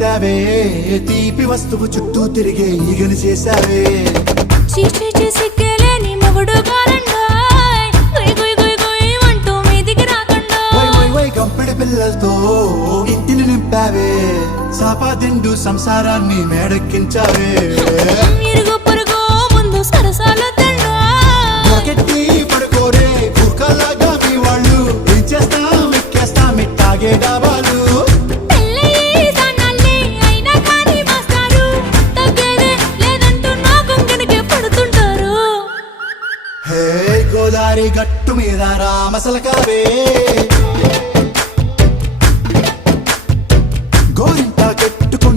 ఎత్తావే తీపి వస్తువు చుట్టూ తిరిగే ఈగని చేశావే సిగ్గలేని మొగుడు కారండాయ్ గుయ్ గుయ్ గుయ్ గుయ్ అంటూ మీదికి రాకుండా వై గంపెడి పిల్లలతో ఇంటిని నింపావే సాపాదిండు సంసారాన్ని మేడెక్కించావే ఇరుగు పొరుగు ముందు సరసాలు తండా రాకెట్టి పడుకోరే భూకలాగా మీ వాళ్ళు ఏం చేస్తాం ఎక్కేస్తాం ఇట్టాగే డాబాలు గోదారి గట్టు మీద రామసలకావే